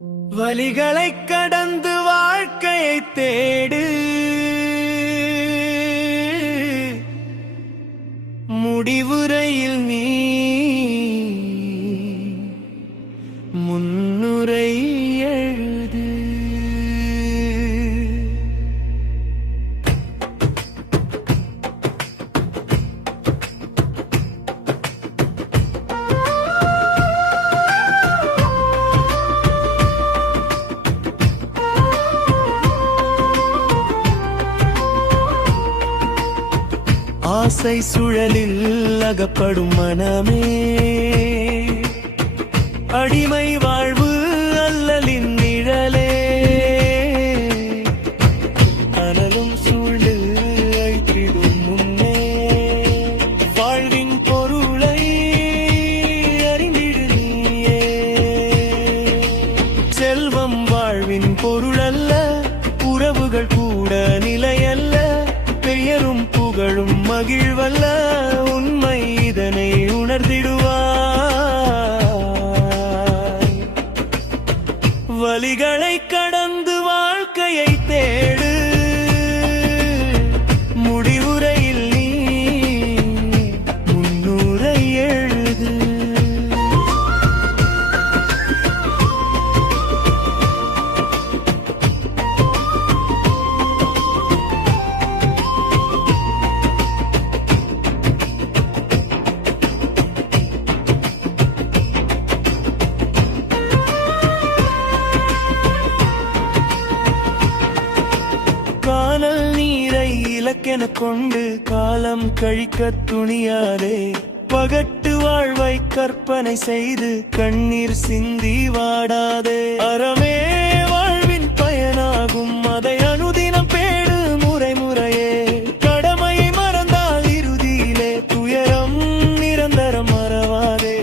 வலிகளை கடந்து வாழ்க்கையை தேடு, முடிவுரையில் நீ முன்னுரை எழுது. ஆசை சுழலில் அகப்படும் மனமே, அடிமை வாழ்வு அல்லலின் நிழலே, அனலும் சூழ்ந்து அழித்திடும் முன்னே வாழ்வின் பொருளை அறிந்திடு நீயே. செல்வம் வாழ்வின் பொருளல்ல, உறவுகள் கூட நிலையல்ல, பெயரும் புகழும் மகிழ்வல்ல, உண்மை இதனை உணர்ந்திடுவாய். வலிகளை கடந்து வாழ்க்கையை தேடு, முடிவுரையில் நீ முன்னுரை எழுது. கானல் நீரை இலக்கென கொண்டு காலம் கழிக்க துணியாதே, பகட்டு வாழ்வை கற்பனை செய்து கண்ணீர் சிந்தி வாடாதே. அறமே வாழ்வின் பயனாகும், அதை அனுதினம் பேடு முறை முறையே. கடமையை மறந்தால் இறுதியிலே துயரம் நிரந்தரம் மறவாதே.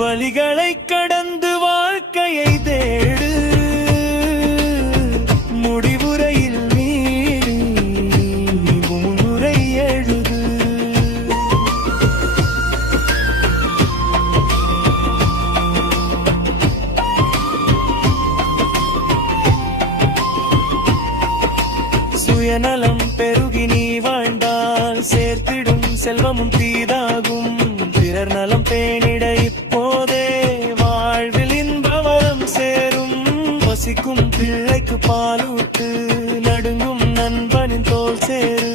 வலிகளை கடந்து வாழ்க்கையை தேடு, முடிவுரையில் நீ முன்னுரை எழுது. சுயநலம் பெருகி நீ வாழ்ந்தால் சேர்த்திடும் செல்வமும் தீதாகும். பிறர் நலம் பேணிட இப்போதே வாழ்வில் இன்பவரம் சேரும். வசிக்கும் பிள்ளைக்கு பாலூட்டு, நடுங்கும் நண்பனின் தோல் சேரு.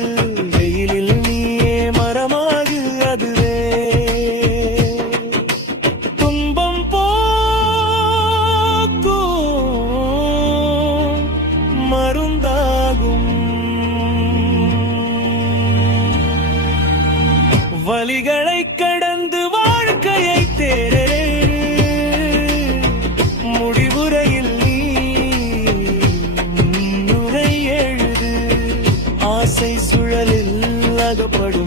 வெயிலில் நீயே மரமாகு, அதுவே துன்பம் போக்கும் மருந்தாகும். வலிகளை கடந்து வாழ்க்கையை தேடு, முடிவுரையில் நீ முன்னுரை எழுது. ஆசை சுழலில் அகப்படும்